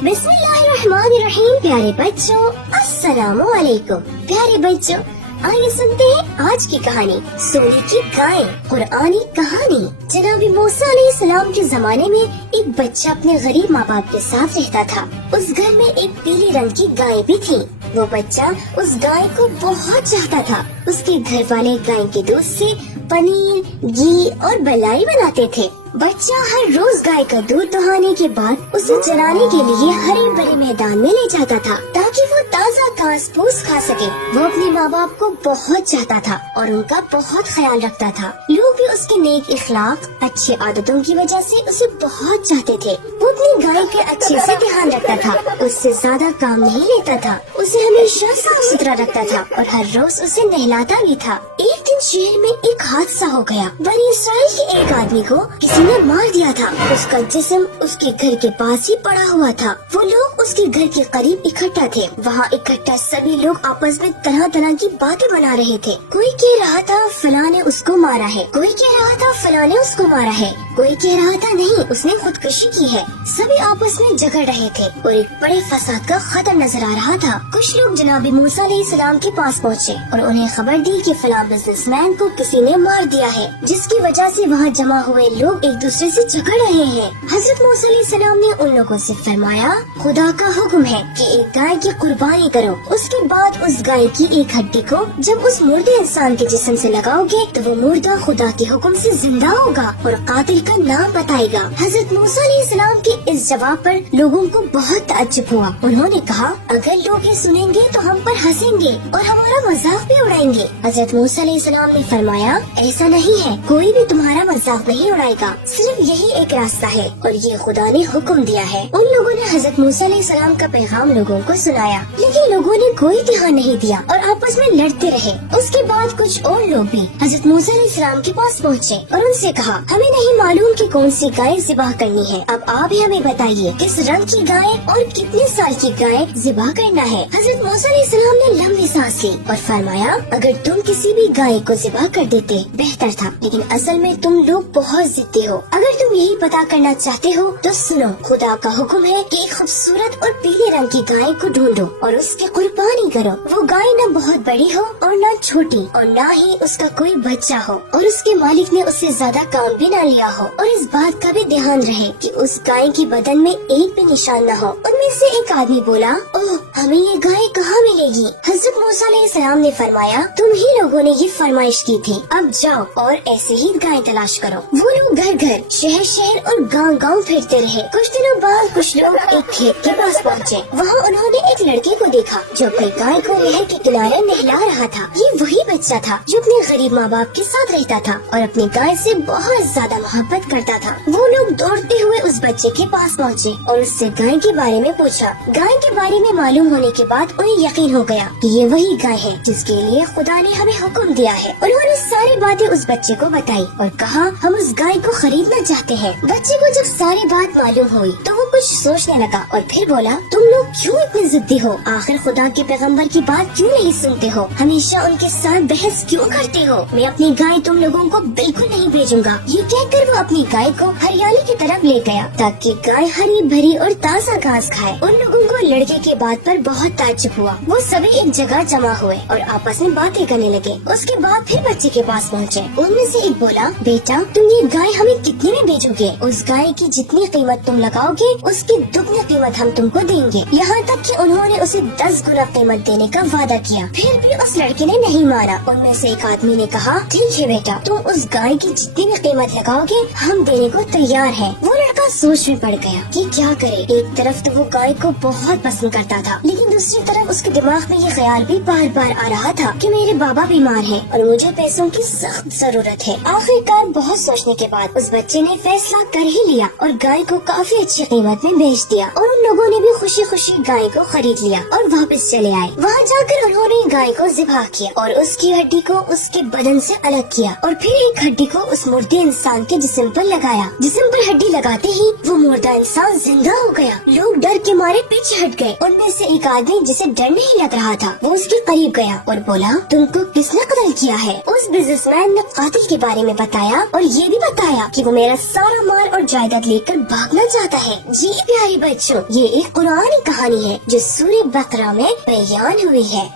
बिस्मिल्लाहिर्रहमानिर्रहीम। प्यारे बच्चों, अस्सलामु अलैकुम। प्यारे बच्चों, आइए सुनते हैं आज की कहानी, सोने की गाय। कुरानी कहानी। जनाब मूसा अलैहिस्सलाम के जमाने में एक बच्चा अपने गरीब माँ बाप के साथ रहता था। उस घर में एक पीले रंग की गाय भी थी। वो बच्चा उस गाय को बहुत चाहता था। उसके घर वाले गाय के दूध से पनीर, घी और मलाई बनाते थे। बच्चा हर रोज गाय का दूध दुहाने के बाद उसे चराने के लिए हरे भरे मैदान में ले जाता था ताकि वो ताज़ा घास फूस खा सके। वो अपने माँ बाप को बहुत चाहता था और उनका बहुत ख्याल रखता था। लोग भी उसके नेक इखलाक, अच्छी आदतों की वजह से उसे बहुत चाहते थे। वो अपनी गाय के अच्छे से ध्यान रखता था, उससे ज्यादा काम नहीं लेता था, उसे हमेशा साफ सुथरा रखता था और हर रोज उसे नहलाता भी था। एक दिन शहर में एक हादसा हो गया। बनी इसराइल के एक आदमी को किसी ने मार दिया था। उसका जिस्म उसके घर के पास ही पड़ा हुआ था। वो लोग उसके घर के करीब इकट्ठा थे। वहाँ इकट्ठा सभी लोग आपस में तरह तरह की बातें बना रहे थे। कोई कह रहा था फलां ने उसको मारा है, कोई कह रहा था फलां ने उसको मारा है, कोई कह रहा था नहीं उसने खुदकुशी की है। सभी आपस में झगड़ रहे थे और एक बड़े फसाद का खतरा नजर आ रहा था। कुछ लोग जनाब मूसा अलैहिस्सलाम के पास पहुँचे और उन्हें खबर दी कि फलां बिजनेसमैन को किसी ने मार दिया है, जिसकी वजह से वहाँ जमा हुए लोग एक दूसरे से झगड़ रहे हैं। हजरत मूसा अलैहिस्सलाम ने उन लोगों से फरमाया, खुदा का हुक्म है कि एक गाय की कुर्बानी करो। उसके बाद उस गाय की एक हड्डी को जब उस मुर्दे इंसान के जिस्म से लगाओगे तो वो मुर्दा खुदा के हुक्म से जिंदा होगा और कातिल का नाम बताएगा। हजरत मूसा अलैहिस्सलाम के इस जवाब पर लोगों को बहुत ताज्जुब हुआ। उन्होंने कहा, अगर लोग ये सुनेंगे तो हम पर हंसेंगे और हमारा मजाक भी उड़ाएंगे। हजरत मूसा अलैहिस्सलाम ने फरमाया, ऐसा नहीं है, कोई भी तुम्हारा मजाक नहीं उड़ाएगा, सिर्फ यही एक रास्ता है और ये खुदा ने हुक्म दिया है। उन लोगों ने हजरत मूसा अलैहिस्सलाम का पैगाम लोगों को सुनाया, लेकिन लोगों ने कोई ध्यान नहीं दिया और आपस में लड़ते रहे। उसके बाद कुछ और लोग भी हजरत मूसा अलैहिस्सलाम के पास पहुँचे और उनसे कहा, हमें नहीं मालूम कि कौन सी गाय ज़िबाह करनी है, अब आप ही हमें बताइए किस रंग की गाय और कितने साल की गाय ज़िबाह करना है। हजरत मूसा अलैहिस्सलाम ने लंबी सांस ली और फरमाया, अगर तुम किसी भी गाय को ज़िबाह कर देते बेहतर था, लेकिन असल में तुम लोग बहुत जिद्दी हो। अगर तुम यही पता करना चाहते हो तो सुनो, खुदा का हुक्म है कि एक खूबसूरत और पीले रंग की गाय को ढूंढो और उसकी कुर्बानी करो। वो गाय न बहुत बड़ी हो और न छोटी और न ही उसका कोई बच्चा हो और उसके मालिक ने उससे ज्यादा काम भी न लिया हो। और इस बात का भी ध्यान रहे कि उस गाय की बदन में एक भी निशान न हो। उनमें से एक आदमी बोला, ओह, हमें ये गाय कहाँ मिलेगी? हजरत मूसा अलैहिस्सलाम ने फरमाया, तुम ही लोगों ने ये फरमाइश की थी, अब जाओ और ऐसे ही गाय तलाश करो। वो लोग घर घर, शहर शहर और गांव गांव फिरते रहे। कुछ दिनों बाद कुछ लोग एक खेत के पास पहुँचे। वहाँ उन्होंने एक लड़के को देखा जो अपनी गाय को नहर के किनारे नहला रहा था। ये वही बच्चा था जो अपने गरीब माँ बाप के साथ रहता था और अपनी गाय से बहुत ज्यादा मोहब्बत करता था। वो लोग दौड़ते हुए उस बच्चे के पास पहुँचे और उससे गाय के बारे में पूछा। गाय के बारे में मालूम होने के बाद उन्हें यकीन हो गया कि ये वही गाय है जिसके लिए खुदा ने हमें हुक्म दिया है। उन्होंने सारी बातें उस बच्चे को बताई और कहा, हम उस गाय को खरीदना चाहते हैं। बच्चे को जब सारी बात मालूम हुई तो वो कुछ सोचने लगा और फिर बोला, तुम लोग क्यों इतने जिद्दी हो? आखिर खुदा के पैगंबर की बात क्यों नहीं सुनते हो? हमेशा उनके साथ बहस क्यों करते हो? मैं अपनी गाय तुम लोगों को बिल्कुल नहीं भेजूंगा। ये कहकर वो अपनी गाय को हरियाली की तरफ ले गया ताकि गाय हरी भरी और ताज़ा घास खाए। उन लोगों को लड़के के बात पर बहुत ताज्जुब हुआ। वो सभी एक जगह जमा हुए और आपस में बातें करने लगे। उसके बाद फिर बच्चे के पास पहुँचे। उनमें से एक बोला, बेटा, तुम ये गाय हमें कितने में भेजोगे? उस गाय की जितनी कीमत तुम लगाओगे उसकी दुगनी कीमत हम तुमको देंगे। यहाँ तक कि उन्होंने उसे 10 गुना कीमत देने का वादा किया। फिर भी उस लड़के ने नहीं माना। उनमें से एक आदमी ने कहा, ठीक है बेटा, तुम उस गाय की जितनी भी कीमत लगाओगे हम देने को तैयार हैं। वो लड़का सोच में पड़ गया कि क्या करे। एक तरफ तो वो गाय को बहुत पसंद करता था, लेकिन दूसरी तरफ उसके दिमाग में ये ख्याल भी बार बार आ रहा था कि मेरे बाबा बीमार हैं और मुझे पैसों की सख्त जरूरत है। आखिरकार बहुत सोचने के बाद उस बच्चे ने फैसला कर ही लिया और गाय को काफी अच्छी कीमत में बेच दिया और उन लोगों ने भी खुशी खुशी गाय को खरीद लिया और वापस चले आए। वहाँ जाकर उन्होंने गाय को ज़िबाह किया और उसकी हड्डी को उसके बदन से अलग किया और फिर एक हड्डी को उस मुर्दे इंसान के जिस्म पर लगाया। जिस्म पर हड्डी लगाते ही वो मुर्दा इंसान जिंदा हो गया। लोग डर के मारे पीछे हट गए। उनमें से एक आदमी जिसे डर नहीं लग रहा था वो उसके करीब गया और बोला, तुमको किसने कत्ल किया है? उस बिजनेसमैन ने कातिल के बारे में बताया और ये भी बताया कि वो मेरा सारा माल और जायदाद लेकर भागना चाहता है। जी प्यारे बच्चों, یہ ایک قرآنی کہانی ہے جو سورہ بقرہ میں بیان ہوئی ہے۔